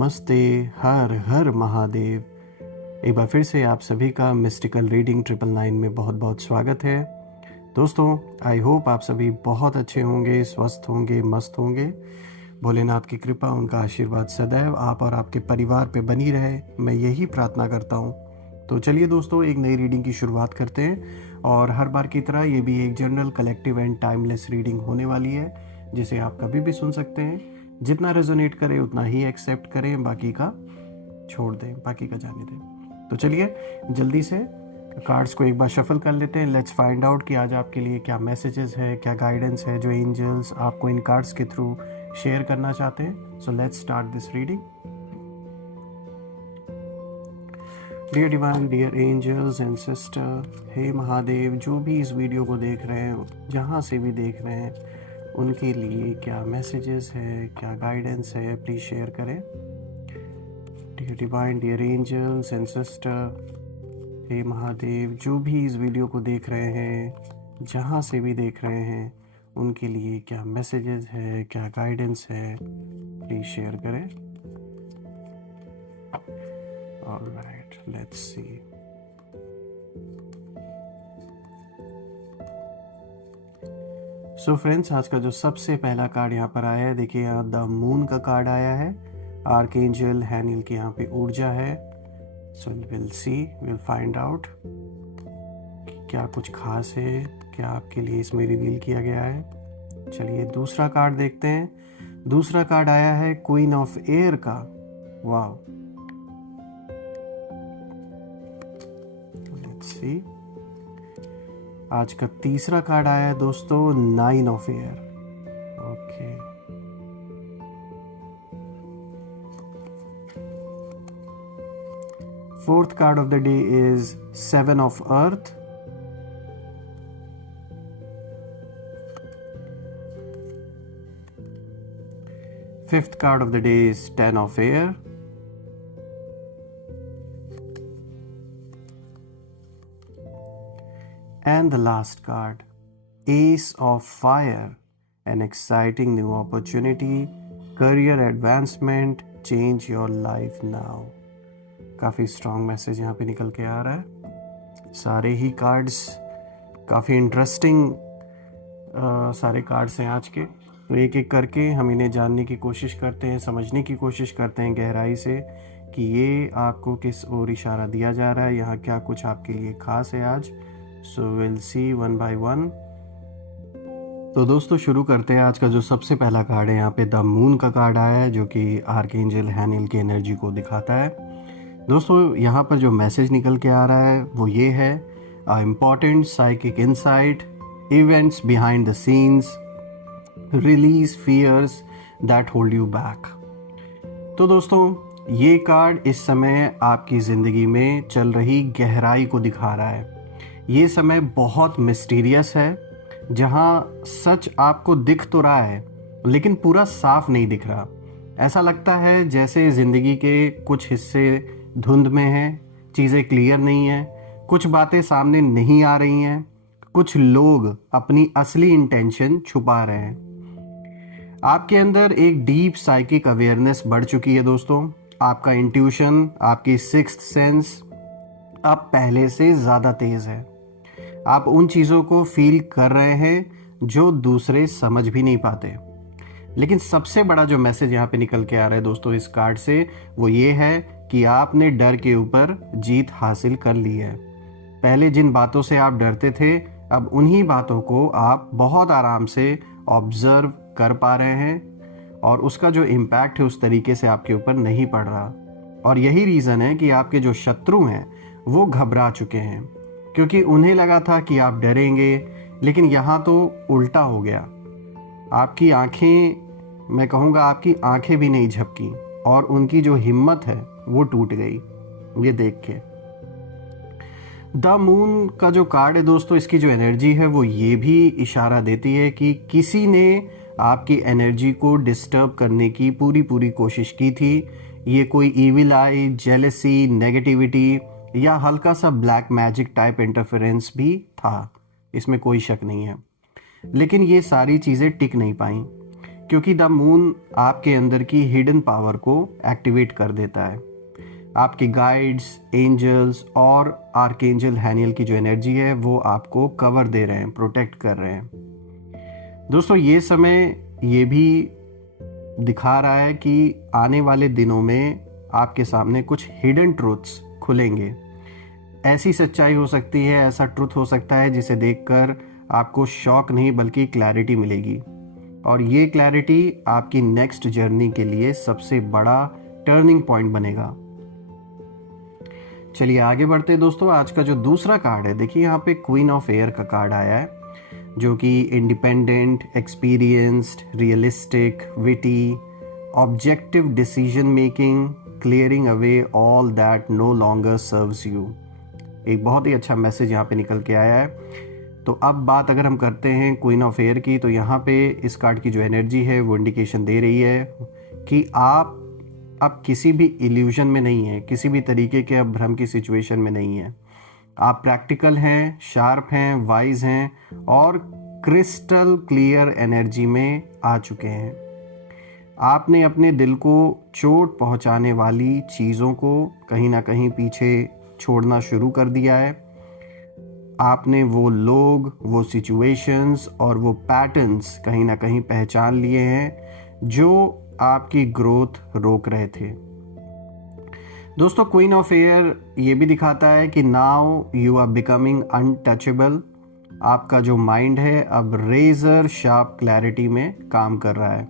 नमस्ते, हर हर महादेव। एक बार फिर से आप सभी का मिस्टिकल रीडिंग 999 में बहुत बहुत स्वागत है। दोस्तों, आई होप आप सभी बहुत अच्छे होंगे, स्वस्थ होंगे, मस्त होंगे। भोलेनाथ की कृपा, उनका आशीर्वाद सदैव आप और आपके परिवार पे बनी रहे, मैं यही प्रार्थना करता हूँ। तो चलिए दोस्तों, एक नई रीडिंग की शुरुआत करते हैं। और हर बार की तरह ये भी एक general, collective and timeless reading होने वाली है, जिसे आप कभी भी सुन सकते हैं। जितना रेजोनेट करे उतना ही एक्सेप्ट करें, बाकी का छोड़ दें, बाकी का जाने दें। तो चलिए जल्दी से कार्ड्स को एक बार शफल कर लेते हैं। लेट्स फाइंड आउट कि आज आपके लिए क्या मैसेजेस है, क्या गाइडेंस है जो एंजल्स आपको इन कार्ड्स के थ्रू शेयर करना चाहते हैं। So let's start this reading. Dear divine, dear angels and sister, हे महादेव, जो भी इस वीडियो को देख रहे हैं, जहाँ से भी देख रहे हैं, उनके लिए क्या मैसेजेस है, क्या गाइडेंस है, प्लीज़ शेयर करें। Dear divine, dear angels and sister, हे महादेव, जो भी इस वीडियो को देख रहे हैं, जहाँ से भी देख रहे हैं, उनके लिए क्या मैसेजेस है, क्या गाइडेंस है, प्लीज़ शेयर करें। Alright, let's see. So friends, आज का जो सबसे पहला कार्ड यहाँ पर आया है, देखिए यहाँ द मून का कार्ड आया है। आर्कएंजल हैनिल की यहाँ पे ऊर्जा है। So will see, will find out क्या कुछ खास है, क्या आपके लिए इसमें रिवील किया गया है। चलिए दूसरा कार्ड देखते हैं। दूसरा कार्ड आया है क्वीन ऑफ एयर का। वाव, लेट्स सी। आज का तीसरा कार्ड आया है दोस्तों, 9 of air. Okay, fourth card of the day is 7 of earth. Fifth card of the day is 10 of air. And the last card, Ace of Fire, an exciting new opportunity, career advancement, change your life now. काफ़ी strong message यहाँ पे निकल के आ रहा है। सारे ही cards काफ़ी interesting सारे कार्ड्स हैं आज के। तो एक एक करके हम इन्हें जानने की कोशिश करते हैं, समझने की कोशिश करते हैं गहराई से कि ये आपको किस ओर इशारा दिया जा रहा है, यहाँ क्या कुछ आपके लिए खास है आज। So will see one by one. तो दोस्तों शुरू करते हैं। आज का जो सबसे पहला कार्ड है, यहाँ पे द मून का कार्ड आया है, जो कि आर्कएंजल हैनिल की एनर्जी को दिखाता है। दोस्तों यहाँ पर जो मैसेज निकल के आ रहा है वो ये है, important psychic insight, events behind the scenes, release fears that hold you back. तो दोस्तों ये कार्ड इस समय आपकी ज़िंदगी में चल रही गहराई को दिखा रहा है। ये समय बहुत मिस्टीरियस है, जहाँ सच आपको दिख तो रहा है लेकिन पूरा साफ नहीं दिख रहा। ऐसा लगता है जैसे ज़िंदगी के कुछ हिस्से धुंध में हैं, चीज़ें क्लियर नहीं हैं, कुछ बातें सामने नहीं आ रही हैं, कुछ लोग अपनी असली इंटेंशन छुपा रहे हैं। आपके अंदर एक डीप साइकिक अवेयरनेस बढ़ चुकी है दोस्तों। आपका इंट्यूशन, आपकी सिक्स्थ सेंस अब पहले से ज़्यादा तेज़ है। आप उन चीज़ों को फील कर रहे हैं जो दूसरे समझ भी नहीं पाते। लेकिन सबसे बड़ा जो मैसेज यहाँ पे निकल के आ रहा है दोस्तों इस कार्ड से, वो ये है कि आपने डर के ऊपर जीत हासिल कर ली है। पहले जिन बातों से आप डरते थे, अब उन्हीं बातों को आप बहुत आराम से ऑब्जर्व कर पा रहे हैं और उसका जो इम्पैक्ट है उस तरीके से आपके ऊपर नहीं पड़ रहा। और यही रीज़न है कि आपके जो शत्रु हैं वो घबरा चुके हैं, क्योंकि उन्हें लगा था कि आप डरेंगे, लेकिन यहाँ तो उल्टा हो गया। आपकी आंखें, मैं कहूँगा आपकी आंखें भी नहीं झपकी और उनकी जो हिम्मत है वो टूट गई ये देख के। द मून का जो कार्ड है दोस्तों, इसकी जो एनर्जी है वो ये भी इशारा देती है कि किसी ने आपकी एनर्जी को डिस्टर्ब करने की पूरी कोशिश की थी। ये कोई इविल आई, जेलसी, नेगेटिविटी या हल्का सा ब्लैक मैजिक टाइप इंटरफेरेंस भी था, इसमें कोई शक नहीं है। लेकिन ये सारी चीज़ें टिक नहीं पाई, क्योंकि द मून आपके अंदर की हिडन पावर को एक्टिवेट कर देता है। आपके गाइड्स, एंजल्स और आर्कएंजल हैनियल की जो एनर्जी है वो आपको कवर दे रहे हैं, प्रोटेक्ट कर रहे हैं। दोस्तों, ये समय ये भी दिखा रहा है कि आने वाले दिनों में आपके सामने कुछ हिडन ट्रूथ्स खुलेंगे। ऐसी सच्चाई हो सकती है, ऐसा ट्रुथ हो सकता है जिसे देखकर आपको शॉक नहीं बल्कि क्लैरिटी मिलेगी, और ये क्लैरिटी आपकी नेक्स्ट जर्नी के लिए सबसे बड़ा टर्निंग पॉइंट बनेगा। चलिए आगे बढ़ते हैं दोस्तों। आज का जो दूसरा कार्ड है, देखिए यहाँ पे क्वीन ऑफ एयर का कार्ड आया है, जो कि independent, experienced, realistic, witty, objective decision making, clearing away all that no longer serves you. एक बहुत ही अच्छा मैसेज यहाँ पे निकल के आया है। तो अब बात अगर हम करते हैं क्वीन ऑफ एयर की, तो यहाँ पे इस कार्ड की जो एनर्जी है वो इंडिकेशन दे रही है कि आप अब किसी भी इल्यूजन में नहीं है, किसी भी तरीके के अब भ्रम की सिचुएशन में नहीं है। आप प्रैक्टिकल हैं, शार्प हैं, वाइज हैं और क्रिस्टल क्लियर एनर्जी में आ चुके हैं। आपने अपने दिल को चोट पहुंचाने वाली चीज़ों को कहीं ना कहीं पीछे छोड़ना शुरू कर दिया है। आपने वो लोग, वो सिचुएशंस और वो पैटर्न्स कहीं ना कहीं पहचान लिए हैं जो आपकी ग्रोथ रोक रहे थे। दोस्तों, क्वीन ऑफ एयर ये भी दिखाता है कि now you are becoming untouchable. आपका जो माइंड है अब रेजर शार्प क्लैरिटी में काम कर रहा है।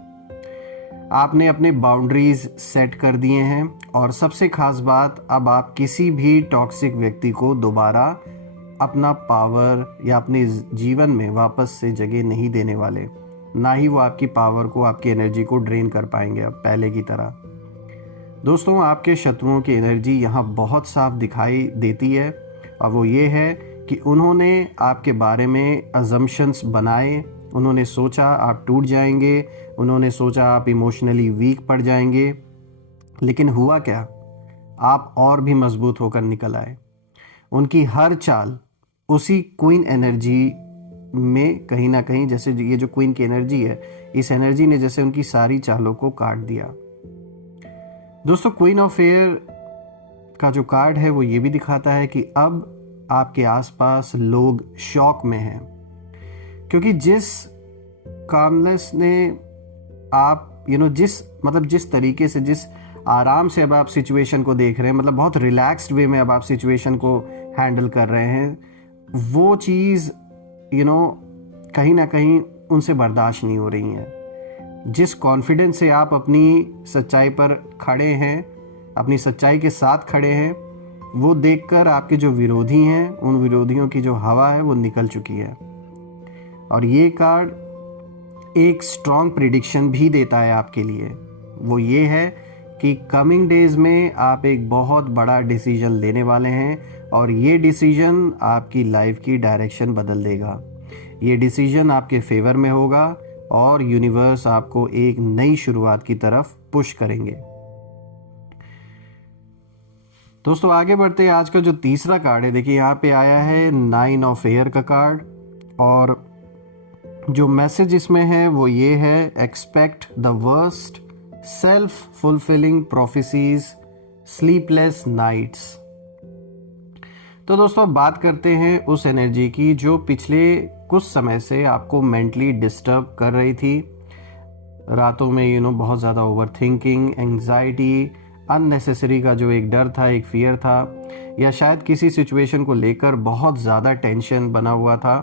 आपने अपने बाउंड्रीज सेट कर दिए हैं, और सबसे खास बात, अब आप किसी भी टॉक्सिक व्यक्ति को दोबारा अपना पावर या अपने जीवन में वापस से जगह नहीं देने वाले। ना ही वो आपकी पावर को, आपकी एनर्जी को ड्रेन कर पाएंगे अब पहले की तरह। दोस्तों, आपके शत्रुओं की एनर्जी यहाँ बहुत साफ दिखाई देती है, और वो ये है कि उन्होंने आपके बारे में अजम्पशंस बनाए। उन्होंने सोचा आप टूट जाएंगे, उन्होंने सोचा आप इमोशनली वीक पड़ जाएंगे, लेकिन हुआ क्या? आप और भी मजबूत होकर निकल आए। उनकी हर चाल उसी क्वीन एनर्जी में कहीं ना कहीं, जैसे ये जो क्वीन की एनर्जी है, इस एनर्जी ने जैसे उनकी सारी चालों को काट दिया। दोस्तों, क्वीन ऑफ एयर का जो कार्ड है वो ये भी दिखाता है कि अब आपके आसपास लोग शॉक में हैं, क्योंकि जिस कामनेस ने आप जिस तरीके से, जिस आराम से अब आप सिचुएशन को देख रहे हैं, मतलब बहुत रिलैक्स्ड वे में अब आप सिचुएशन को हैंडल कर रहे हैं, वो चीज़ कहीं ना कहीं उनसे बर्दाश्त नहीं हो रही है। जिस कॉन्फिडेंस से आप अपनी सच्चाई पर खड़े हैं, अपनी सच्चाई के साथ खड़े हैं, वो देखकर आपके जो विरोधी हैं, उन विरोधियों की जो हवा है वो निकल चुकी है। और ये कार्ड एक स्ट्रॉन्ग प्रिडिक्शन भी देता है आपके लिए। वो ये है कि कमिंग डेज में आप एक बहुत बड़ा डिसीजन लेने वाले हैं, और ये डिसीजन आपकी लाइफ की डायरेक्शन बदल देगा। ये डिसीजन आपके फेवर में होगा, और यूनिवर्स आपको एक नई शुरुआत की तरफ पुश करेंगे। दोस्तों, आगे बढ़ते हैं। आज का जो तीसरा कार्ड है, देखिए यहाँ पे आया है 9 ऑफ एयर का कार्ड, और जो मैसेज इसमें है वो ये है, expect the worst, self fulfilling prophecies, sleepless nights. तो दोस्तों, अब बात करते हैं उस एनर्जी की जो पिछले कुछ समय से आपको मेंटली डिस्टर्ब कर रही थी। रातों में बहुत ज़्यादा ओवर थिंकिंग, एंग्जाइटी, अननेसेसरी का जो एक डर था, एक फियर था, या शायद किसी सिचुएशन को लेकर बहुत ज़्यादा टेंशन बना हुआ था।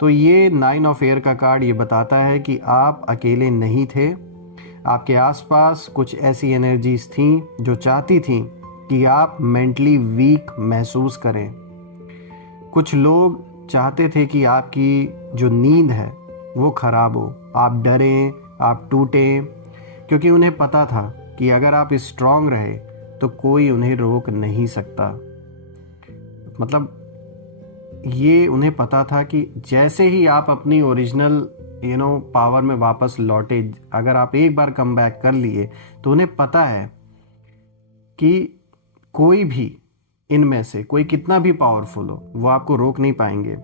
तो ये 9 ऑफ एयर का कार्ड ये बताता है कि आप अकेले नहीं थे। आपके आसपास कुछ ऐसी एनर्जीज थीं जो चाहती थीं कि आप मेंटली वीक महसूस करें। कुछ लोग चाहते थे कि आपकी जो नींद है वो ख़राब हो, आप डरें, आप टूटें, क्योंकि उन्हें पता था कि अगर आप स्ट्रांग रहे तो कोई उन्हें रोक नहीं सकता। मतलब ये उन्हें पता था कि जैसे ही आप अपनी ओरिजिनल पावर में वापस लौटे, अगर आप एक बार कम बैक कर लिए, तो उन्हें पता है कि कोई भी इनमें से कोई कितना भी पावरफुल हो, वो आपको रोक नहीं पाएंगे,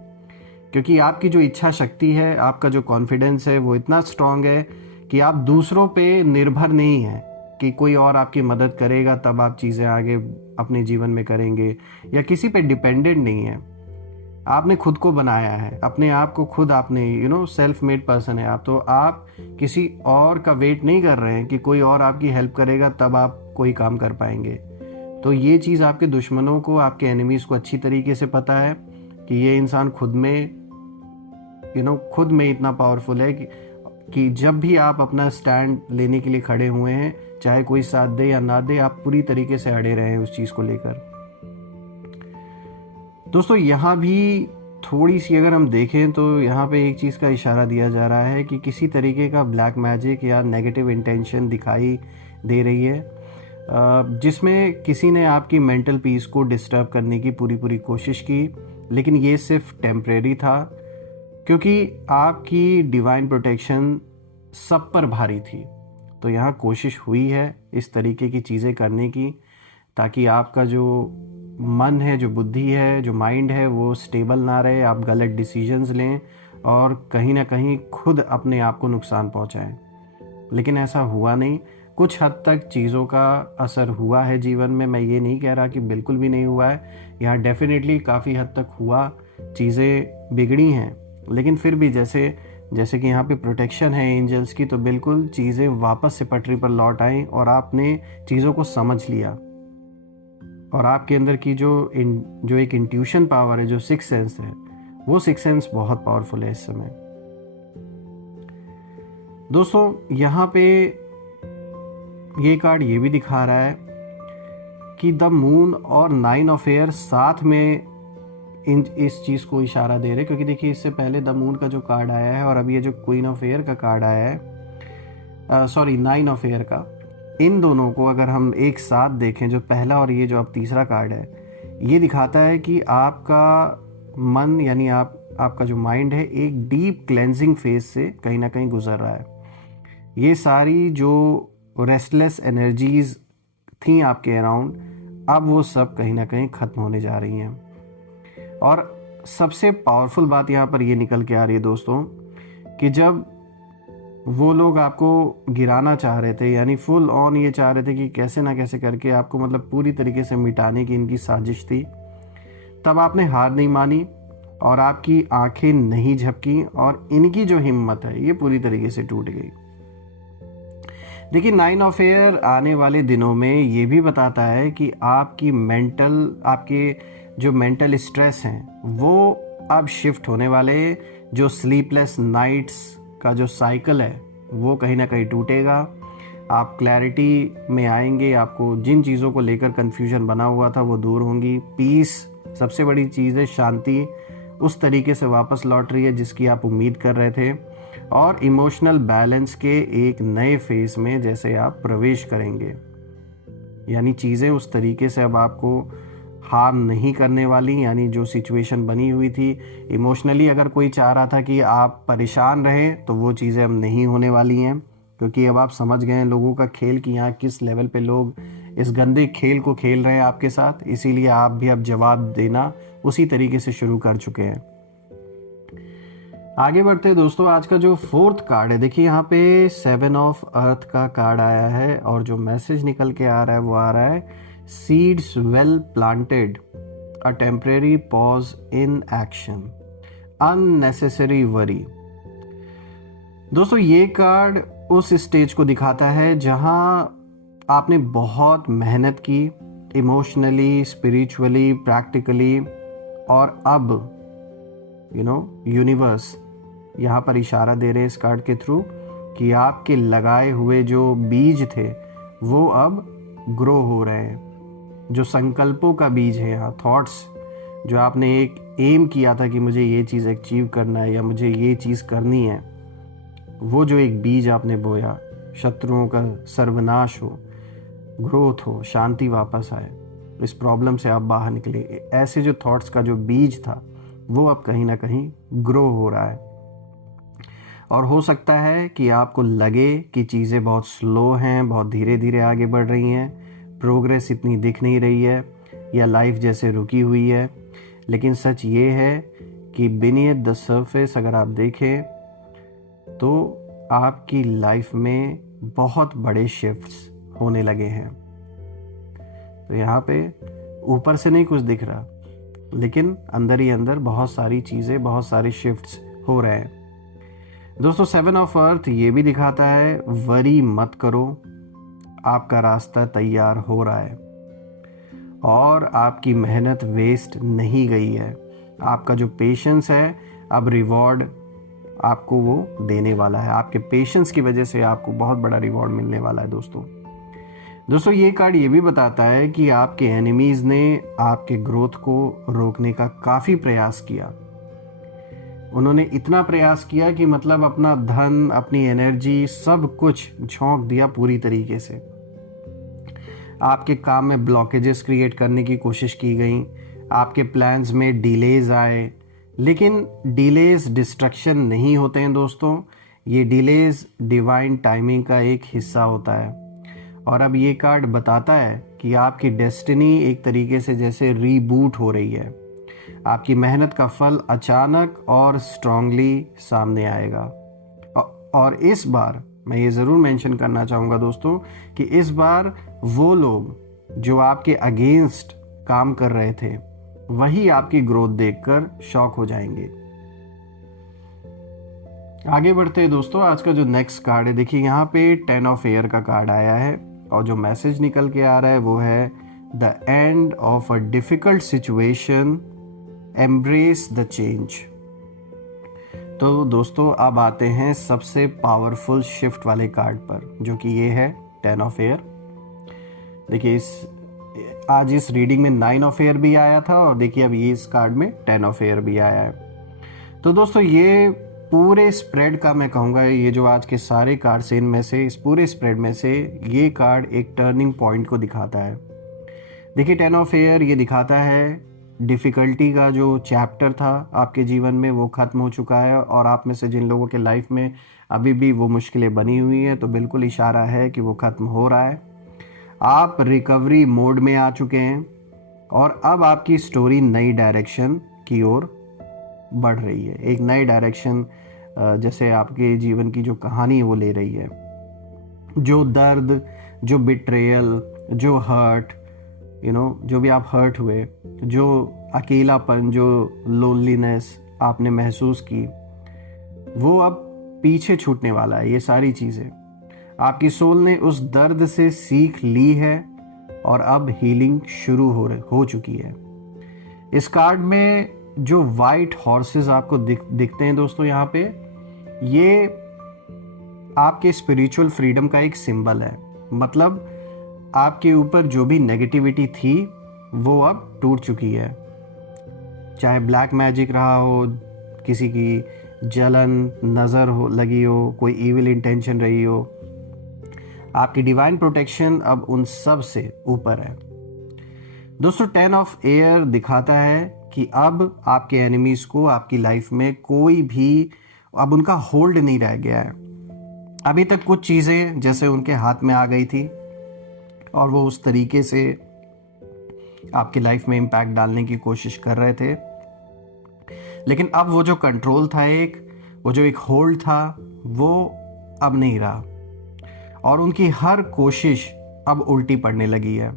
क्योंकि आपकी जो इच्छा शक्ति है, आपका जो कॉन्फिडेंस है, वो इतना स्ट्रांग है कि आप दूसरों पे निर्भर नहीं हैं कि कोई और आपकी मदद करेगा तब आप चीज़ें आगे अपने जीवन में करेंगे, या किसी पे डिपेंडेंट नहीं है। आपने खुद को बनाया है, अपने आप को खुद आपने सेल्फ मेड पर्सन है आप, तो आप किसी और का वेट नहीं कर रहे हैं कि कोई और आपकी हेल्प करेगा तब आप कोई काम कर पाएंगे। तो ये चीज़ आपके दुश्मनों को, आपके एनिमीज़ को अच्छी तरीके से पता है कि ये इंसान खुद में इतना पावरफुल है कि जब भी आप अपना स्टैंड लेने के लिए खड़े हुए हैं, चाहे कोई साथ दे या ना दे, आप पूरी तरीके से अड़े रहे हैं उस चीज़ को लेकर। दोस्तों यहाँ भी थोड़ी सी अगर हम देखें तो यहाँ पे एक चीज़ का इशारा दिया जा रहा है कि किसी तरीके का ब्लैक मैजिक या नेगेटिव इंटेंशन दिखाई दे रही है, जिसमें किसी ने आपकी मेंटल पीस को डिस्टर्ब करने की पूरी कोशिश की, लेकिन ये सिर्फ टेम्परेरी था, क्योंकि आपकी डिवाइन प्रोटेक्शन सब पर भारी थी। तो यहाँ कोशिश हुई है इस तरीके की चीज़ें करने की, ताकि आपका जो मन है, जो बुद्धि है, जो माइंड है, वो स्टेबल ना रहे, आप गलत डिसीजंस लें और कहीं ना कहीं खुद अपने आप को नुकसान पहुंचाएं। लेकिन ऐसा हुआ नहीं। कुछ हद तक चीज़ों का असर हुआ है जीवन में, मैं ये नहीं कह रहा कि बिल्कुल भी नहीं हुआ है, यहाँ डेफिनेटली काफ़ी हद तक हुआ, चीज़ें बिगड़ी हैं, लेकिन फिर भी जैसे कि यहाँ पे प्रोटेक्शन है एंजल्स की, तो बिल्कुल चीज़ें वापस से पटरी पर लौट आई और आपने चीज़ों को समझ लिया। और आपके अंदर की जो एक इंट्यूशन पावर है, जो सिक्स सेंस है, वो सिक्स सेंस बहुत पावरफुल है इस समय। दोस्तों यहाँ पे ये कार्ड ये भी दिखा रहा है कि द मून और 9 ऑफ एयर साथ में इस चीज़ को इशारा दे रहे, क्योंकि देखिए इससे पहले द मून का जो कार्ड आया है और अभी ये जो क्वीन ऑफ एयर का कार्ड आया है, 9 ऑफ एयर का, इन दोनों को अगर हम एक साथ देखें, जो पहला और ये जो अब तीसरा कार्ड है, ये दिखाता है कि आपका मन यानी आपका जो माइंड है एक डीप क्लेंजिंग फेज से कहीं ना कहीं गुजर रहा है। ये सारी जो रेस्टलेस एनर्जीज थी आपके अराउंड, अब वो सब कहीं ना कहीं ख़त्म होने जा रही हैं। और सबसे पावरफुल बात यहाँ पर ये निकल के आ रही है दोस्तों, कि जब वो लोग आपको गिराना चाह रहे थे, यानी फुल ऑन ये चाह रहे थे कि कैसे ना कैसे करके आपको मतलब पूरी तरीके से मिटाने की इनकी साजिश थी, तब आपने हार नहीं मानी और आपकी आंखें नहीं झपकी और इनकी जो हिम्मत है ये पूरी तरीके से टूट गई। देखिए 9 ऑफ एयर आने वाले दिनों में ये भी बताता है कि आपके जो मेंटल स्ट्रेस हैं वो अब शिफ्ट होने वाले, जो स्लीपलेस नाइट्स का जो साइकिल है वो कहीं ना कहीं टूटेगा, आप क्लैरिटी में आएंगे, आपको जिन चीज़ों को लेकर कन्फ्यूजन बना हुआ था वो दूर होंगी, पीस सबसे बड़ी चीज़ है, शांति उस तरीके से वापस लौट रही है जिसकी आप उम्मीद कर रहे थे, और इमोशनल बैलेंस के एक नए फेज में जैसे आप प्रवेश करेंगे, यानी चीज़ें उस तरीके से अब आपको हार्म नहीं करने वाली। यानी जो सिचुएशन बनी हुई थी इमोशनली, अगर कोई चाह रहा था कि आप परेशान रहें, तो वो चीज़ें अब नहीं होने वाली हैं, क्योंकि अब आप समझ गए हैं लोगों का खेल कि यहाँ किस लेवल पे लोग इस गंदे खेल को खेल रहे हैं आपके साथ, इसीलिए आप भी अब जवाब देना उसी तरीके से शुरू कर चुके हैं। आगे बढ़ते हैं दोस्तों, आज का जो फोर्थ कार्ड है, देखिए यहाँ पे 7 ऑफ अर्थ का कार्ड आया है और जो मैसेज निकल के आ रहा है वो आ रहा है, seeds well planted, a temporary pause in action, unnecessary worry. दोस्तों ये कार्ड उस स्टेज को दिखाता है जहां आपने बहुत मेहनत की, इमोशनली, स्पिरिचुअली, प्रैक्टिकली, और अब यूनिवर्स यहाँ पर इशारा दे रहे हैं इस कार्ड के थ्रू कि आपके लगाए हुए जो बीज थे वो अब ग्रो हो रहे हैं। जो संकल्पों का बीज है यहाँ, थॉट्स, जो आपने एक एम किया था कि मुझे ये चीज़ अचीव करना है या मुझे ये चीज़ करनी है, वो जो एक बीज आपने बोया, शत्रुओं का सर्वनाश हो, ग्रोथ हो, शांति वापस आए, इस प्रॉब्लम से आप बाहर निकले, ऐसे जो थॉट्स का जो बीज था वो अब कहीं ना कहीं ग्रो हो रहा है। और हो सकता है कि आपको लगे कि चीज़ें बहुत स्लो हैं, बहुत धीरे धीरे आगे बढ़ रही हैं, प्रोग्रेस इतनी दिख नहीं रही है, या लाइफ जैसे रुकी हुई है, लेकिन सच ये है कि बीनीथ द सरफेस अगर आप देखें तो आपकी लाइफ में बहुत बड़े शिफ्ट्स होने लगे हैं। तो यहाँ पे ऊपर से नहीं कुछ दिख रहा, लेकिन अंदर ही अंदर बहुत सारी चीज़ें, बहुत सारे शिफ्ट्स हो रहे हैं। दोस्तों, 7 ऑफ अर्थ ये भी दिखाता है वरी मत करो, आपका रास्ता तैयार हो रहा है और आपकी मेहनत वेस्ट नहीं गई है। आपका जो पेशेंस है, अब रिवॉर्ड आपको वो देने वाला है। आपके पेशेंस की वजह से आपको बहुत बड़ा रिवॉर्ड मिलने वाला है। दोस्तों ये कार्ड ये भी बताता है कि आपके एनिमीज ने आपके ग्रोथ को रोकने का काफ़ी प्रयास किया। उन्होंने इतना प्रयास किया कि मतलब अपना धन, अपनी एनर्जी, सब कुछ झोंक दिया पूरी तरीके से। आपके काम में ब्लॉकेजेस क्रिएट करने की कोशिश की गई, आपके प्लान्स में डिलेज आए, लेकिन डिलेज डिस्ट्रक्शन नहीं होते हैं दोस्तों। ये डिलेज डिवाइन टाइमिंग का एक हिस्सा होता है। और अब ये कार्ड बताता है कि आपकी डेस्टिनी एक तरीके से जैसे रीबूट हो रही है। आपकी मेहनत का फल अचानक और स्ट्रांगली सामने आएगा। और इस बार मैं ये ज़रूर मेंशन करना चाहूँगा दोस्तों कि इस बार वो लोग जो आपके अगेंस्ट काम कर रहे थे, वही आपकी ग्रोथ देखकर शॉक हो जाएंगे। आगे बढ़ते हैं दोस्तों। आज का जो नेक्स्ट कार्ड है, देखिए यहाँ पे 10 ऑफ एयर का कार्ड आया है और जो मैसेज निकल के आ रहा है वो है the end of a difficult situation, embrace the change. तो दोस्तों अब आते हैं सबसे पावरफुल शिफ्ट वाले कार्ड पर, जो कि ये है 10 ऑफ एयर। देखिए आज इस रीडिंग में 9 ऑफ एयर भी आया था और देखिए अब ये इस कार्ड में 10 ऑफ एयर भी आया है। तो दोस्तों ये पूरे स्प्रेड का मैं कहूँगा, ये जो आज के सारे कार्ड्स इनमें से, इस पूरे स्प्रेड में से ये कार्ड एक टर्निंग पॉइंट को दिखाता है। देखिए 10 ऑफ एयर ये दिखाता है डिफ़िकल्टी का जो चैप्टर था आपके जीवन में वो ख़त्म हो चुका है। और आप में से जिन लोगों के लाइफ में अभी भी वो मुश्किलें बनी हुई हैं, तो बिल्कुल इशारा है कि वो ख़त्म हो रहा है। आप रिकवरी मोड में आ चुके हैं और अब आपकी स्टोरी नई डायरेक्शन की ओर बढ़ रही है। एक नई डायरेक्शन जैसे आपके जीवन की जो कहानी है वो ले रही है। जो दर्द, जो बिट्रेयल, जो हर्ट, जो भी आप हर्ट हुए, जो अकेलापन, जो लोनलीनेस आपने महसूस की, वो अब पीछे छूटने वाला है। ये सारी चीज़ें आपकी सोल ने उस दर्द से सीख ली है और अब हीलिंग शुरू हो चुकी है। इस कार्ड में जो वाइट हॉर्सेस आपको दिखते हैं दोस्तों, यहाँ पे ये आपके स्पिरिचुअल फ्रीडम का एक सिंबल है। मतलब आपके ऊपर जो भी नेगेटिविटी थी वो अब टूट चुकी है। चाहे ब्लैक मैजिक रहा हो, किसी की जलन नज़र हो लगी हो, कोई इविल इंटेंशन रही हो, आपकी डिवाइन प्रोटेक्शन अब उन सब से ऊपर है। दोस्तों 10 ऑफ एयर दिखाता है कि अब आपके एनिमीज को आपकी लाइफ में कोई भी अब उनका होल्ड नहीं रह गया है। अभी तक कुछ चीज़ें जैसे उनके हाथ में आ गई थी और वो उस तरीके से आपकी लाइफ में इम्पैक्ट डालने की कोशिश कर रहे थे, लेकिन अब वो जो कंट्रोल था, वो जो एक होल्ड था, वो अब नहीं रहा और उनकी हर कोशिश अब उल्टी पड़ने लगी है।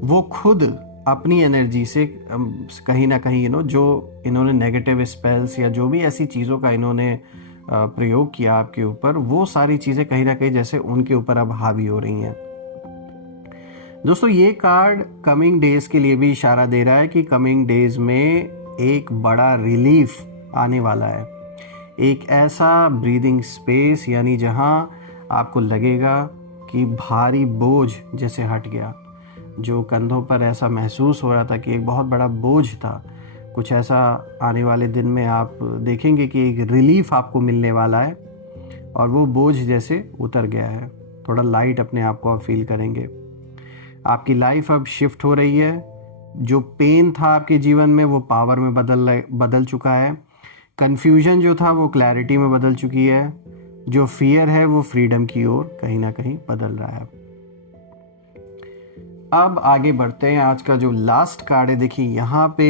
वो खुद अपनी एनर्जी से कहीं ना कहीं जो इन्होंने नेगेटिव स्पेल्स या जो भी ऐसी चीज़ों का इन्होंने प्रयोग किया आपके ऊपर, वो सारी चीज़ें कहीं ना कहीं जैसे उनके ऊपर अब हावी हो रही हैं। दोस्तों ये कार्ड कमिंग डेज के लिए भी इशारा दे रहा है कि कमिंग डेज में एक बड़ा रिलीफ आने वाला है। एक ऐसा ब्रीदिंग स्पेस, यानी जहां आपको लगेगा कि भारी बोझ जैसे हट गया। जो कंधों पर ऐसा महसूस हो रहा था कि एक बहुत बड़ा बोझ था, कुछ ऐसा आने वाले दिन में आप देखेंगे कि एक रिलीफ आपको मिलने वाला है और वो बोझ जैसे उतर गया है। थोड़ा लाइट अपने आप को आप फील करेंगे। आपकी लाइफ अब शिफ्ट हो रही है। जो पेन था आपके जीवन में वो पावर में बदल चुका है। कन्फ्यूजन जो था वो क्लैरिटी में बदल चुकी है। जो फियर है वो फ्रीडम की ओर कहीं ना कहीं बदल रहा है। अब आगे बढ़ते हैं। आज का जो लास्ट कार्ड है, देखिए यहाँ पे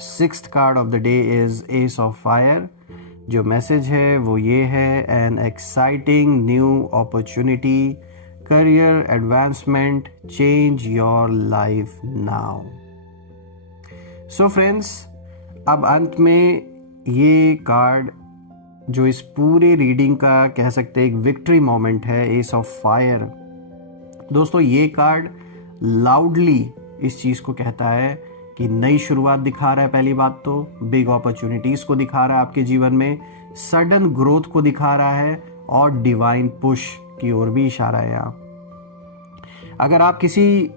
6th card of the day is S of fire. जो मैसेज है वो ये है, an exciting new opportunity, career advancement, change your life now. So friends, अब अंत में ये कार्ड जो इस पूरी रीडिंग का कह सकते हैं एक विक्ट्री मोमेंट है, एस ऑफ फायर। दोस्तों, ये कार्ड लाउडली इस चीज़ को कहता है कि नई शुरुआत दिखा रहा है। पहली बात तो बिग अपॉर्चुनिटीज़ को दिखा रहा है आपके जीवन में, सडन ग्रोथ को दिखा रहा है और डिवाइन पुश की ओर भी इशारा है यहाँ। अगर आप किसी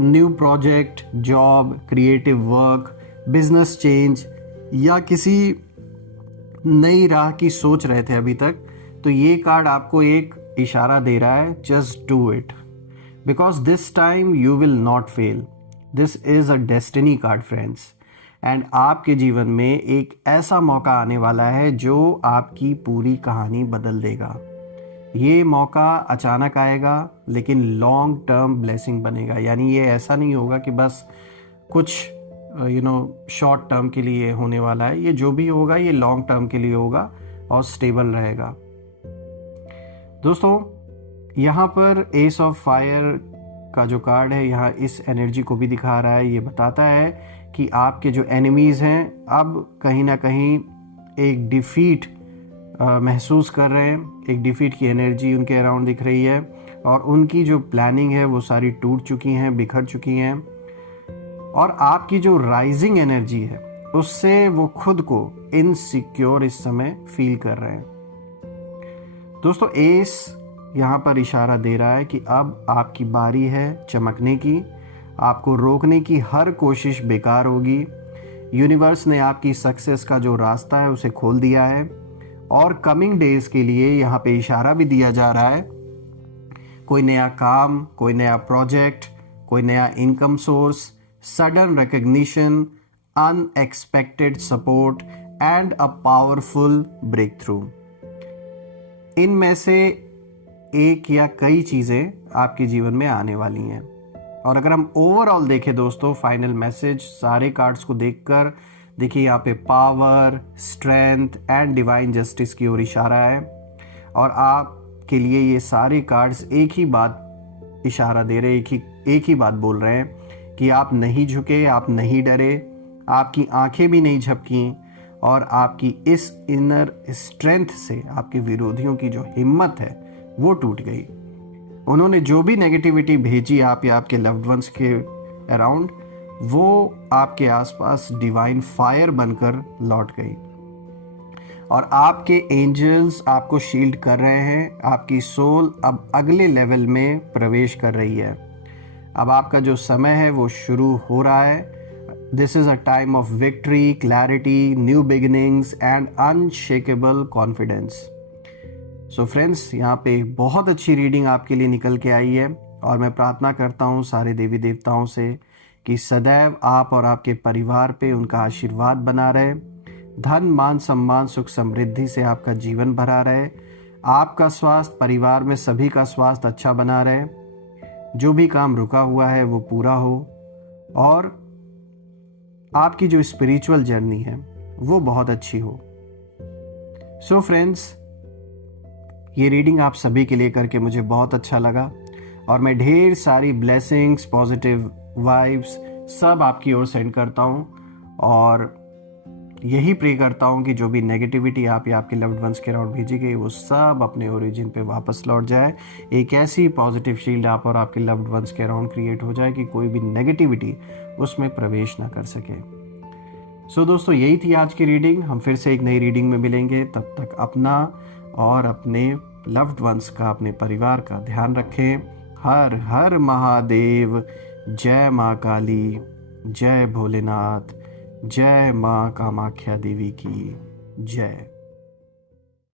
new project, job, creative work, business change या किसी नई राह की सोच रहे थे अभी तक, तो ये कार्ड आपको एक इशारा दे रहा है, just do it, because this time you will not fail. This is a destiny card friends, and आपके जीवन में एक ऐसा मौका आने वाला है जो आपकी पूरी कहानी बदल देगा। ये मौका अचानक आएगा, लेकिन लॉन्ग टर्म ब्लेसिंग बनेगा। यानी ये ऐसा नहीं होगा कि बस कुछ शॉर्ट टर्म के लिए होने वाला है। ये जो भी होगा ये लॉन्ग टर्म के लिए होगा और स्टेबल रहेगा। दोस्तों, यहाँ पर एस ऑफ फायर का जो कार्ड है, यहाँ इस एनर्जी को भी दिखा रहा है। ये बताता है कि आपके जो एनिमीज़ हैं अब कहीं ना कहीं एक डिफीट महसूस कर रहे हैं। एक डिफीट की एनर्जी उनके अराउंड दिख रही है और उनकी जो प्लानिंग है वो सारी टूट चुकी हैं, बिखर चुकी हैं। और आपकी जो राइजिंग एनर्जी है उससे वो खुद को इनसिक्योर इस समय फील कर रहे हैं। दोस्तों, एस यहाँ पर इशारा दे रहा है कि अब आपकी बारी है चमकने की। आपको रोकने की हर कोशिश बेकार होगी। यूनिवर्स ने आपकी सक्सेस का जो रास्ता है उसे खोल दिया है और कमिंग डेज के लिए यहाँ पे इशारा भी दिया जा रहा है। कोई नया काम, कोई नया प्रोजेक्ट, कोई नया income source, sudden recognition, unexpected support and a powerful breakthrough. इनमें से एक या कई चीज़ें आपके जीवन में आने वाली हैं। और अगर हम ओवरऑल देखें दोस्तों, फाइनल मैसेज सारे कार्ड्स को देखकर देखिए, यहाँ पे power, strength and divine justice की ओर इशारा है। और आपके लिए ये सारे कार्ड्स एक ही बात इशारा दे रहे, एक ही बात बोल रहे हैं कि आप नहीं झुके, आप नहीं डरे, आपकी आंखें भी नहीं झपकी और आपकी इस इनर स्ट्रेंथ से आपके विरोधियों की जो हिम्मत है वो टूट गई। उन्होंने जो भी नेगेटिविटी भेजी आप या आपके लव्ड वंस के अराउंड, वो आपके आसपास डिवाइन फायर बनकर लौट गई। और आपके एंजल्स आपको शील्ड कर रहे हैं। आपकी सोल अब अगले लेवल में प्रवेश कर रही है। अब आपका जो समय है वो शुरू हो रहा है। This is a time of victory, clarity, new beginnings and unshakeable confidence. So friends, यहाँ पे बहुत अच्छी रीडिंग आपके लिए निकल के आई है और मैं प्रार्थना करता हूँ सारे देवी देवताओं से कि सदैव आप और आपके परिवार पे उनका आशीर्वाद बना रहे। धन, मान, सम्मान, सुख, समृद्धि से आपका जीवन भरा रहे। आपका स्वास्थ्य, परिवार में सभी का स्वास्थ्य अच्छा बना रहे। जो भी काम रुका हुआ है वो पूरा हो और आपकी जो स्पिरिचुअल जर्नी है वो बहुत अच्छी हो। सो फ्रेंड्स, ये रीडिंग आप सभी के लिए करके मुझे बहुत अच्छा लगा और मैं ढेर सारी ब्लेसिंग्स, पॉजिटिव वाइब्स सब आपकी ओर सेंड करता हूँ और यही प्रे करता हूँ कि जो भी नेगेटिविटी आप या आपके लव्ड वंस के अराउंड भेजी गई वो सब अपने ओरिजिन पे वापस लौट जाए। एक ऐसी पॉजिटिव शील्ड आप और आपके लव्ड वंस के अराउंड क्रिएट हो जाए कि कोई भी नेगेटिविटी उसमें प्रवेश ना कर सके। सो दोस्तों, यही थी आज की रीडिंग। हम फिर से एक नई रीडिंग में मिलेंगे। तब तक अपना और अपने लव्ड वंस का, अपने परिवार का ध्यान रखें। हर हर महादेव। जय माँ काली, जय भोलेनाथ, जय माँ कामाख्या देवी की जय।